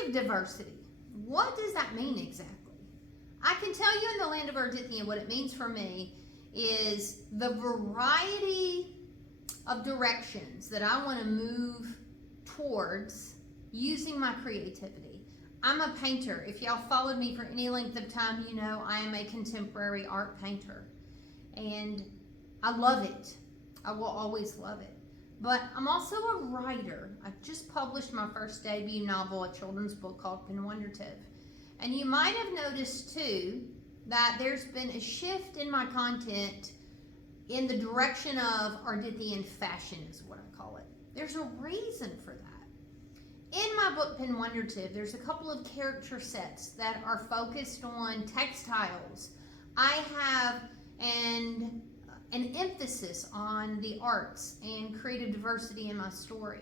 Creative diversity. What does that mean exactly? I can tell you in the land of Ardithia what it means for me is the variety of directions that I want to move towards using my creativity. I'm a painter. If y'all followed me for any length of time, you know I am a contemporary art painter. And I love it. I will always love it. But I'm also a writer. I've just published my first debut novel, a children's book called Penwondertive. And you might have noticed too that there's been a shift in my content in the direction of Ardithian fashion is what I call it. There's a reason for that. In my book Penwondertive, there's a couple of character sets that are focused on textiles. I have an emphasis on the arts and creative diversity in my story.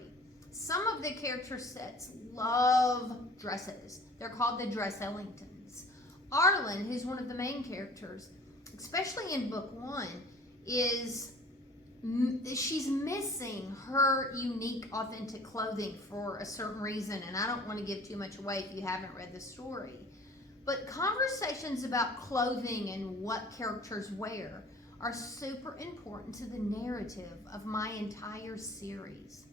Some of the character sets love dresses. They're called the Dress Ellingtons. Arlen, who's one of the main characters, especially in book 1, she's missing her unique, authentic clothing for a certain reason, and I don't want to give too much away if you haven't read the story. But conversations about clothing and what characters wear are super important to the narrative of my entire series.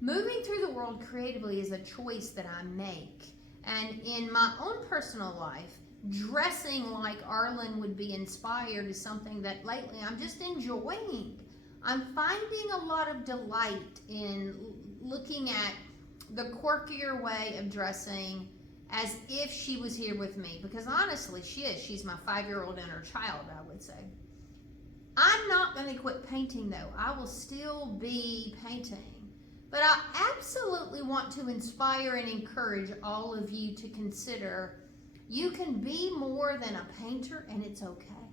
Moving through the world creatively is a choice that I make. And in my own personal life, dressing like Arlen would be inspired is something that lately I'm just enjoying. I'm finding a lot of delight in looking at the quirkier way of dressing as if she was here with me. Because honestly, she is. She's my 5-year-old inner child, I would say. I'm not going to quit painting though. I will still be painting. But I absolutely want to inspire and encourage all of you to consider you can be more than a painter, and it's okay.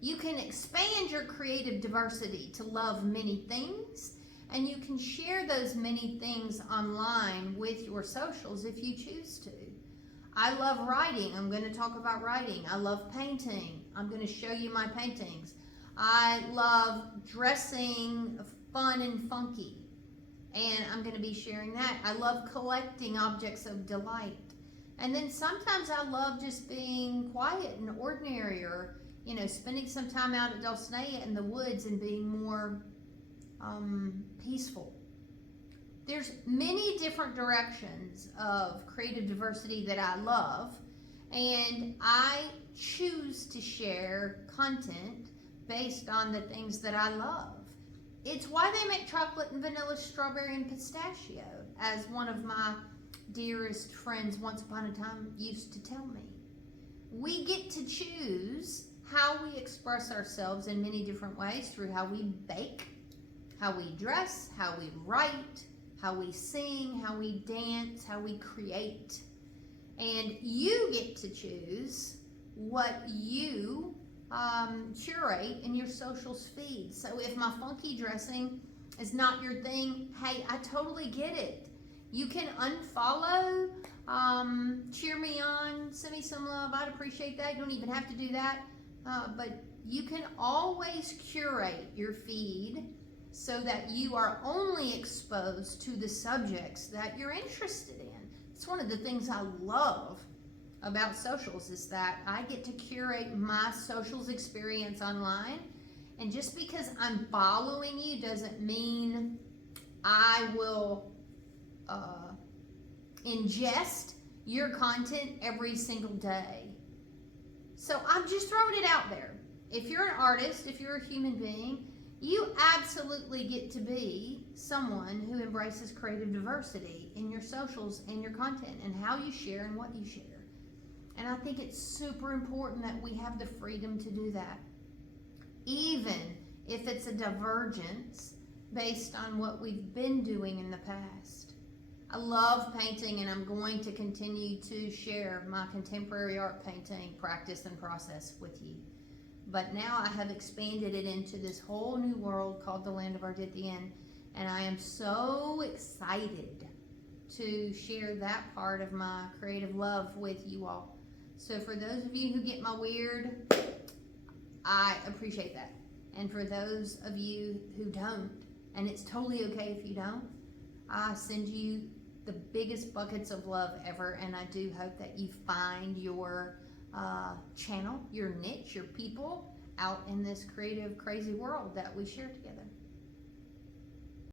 You can expand your creative diversity to love many things, and you can share those many things online with your socials if you choose to. I love writing. I'm going to talk about writing. I love painting. I'm going to show you my paintings. I love dressing fun and funky, and I'm going to be sharing that. I love collecting objects of delight. And then sometimes I love just being quiet and ordinary, or, you know, spending some time out at Dulcinea in the woods and being more peaceful. There's many different directions of creative diversity that I love, and I choose to share content based on the things that I love. It's why they make chocolate and vanilla, strawberry and pistachio, as one of my dearest friends once upon a time used to tell me. We get to choose how we express ourselves in many different ways through how we bake, how we dress, how we write, how we sing, how we dance, how we create. And you get to choose what you curate in your social feed. So if my funky dressing is not your thing, hey, I totally get it. You can unfollow, cheer me on, send me some love. I'd appreciate that. You don't even have to do that. But you can always curate your feed so that you are only exposed to the subjects that you're interested in. It's one of the things I love about socials, is that I get to curate my socials experience online. And just because I'm following you doesn't mean I will ingest your content every single day. So I'm just throwing it out there. If you're an artist, if you're a human being, you absolutely get to be someone who embraces creative diversity in your socials and your content and how you share and what you share. And I think it's super important that we have the freedom to do that, even if it's a divergence based on what we've been doing in the past. I love painting, and I'm going to continue to share my contemporary art painting practice and process with you. But now I have expanded it into this whole new world called the Land of Ardithian, and I am so excited to share that part of my creative love with you all. So for those of you who get my weird, I appreciate that. And for those of you who don't, and it's totally okay if you don't, I send you the biggest buckets of love ever, and I do hope that you find your channel, your niche, your people out in this creative, crazy world that we share together.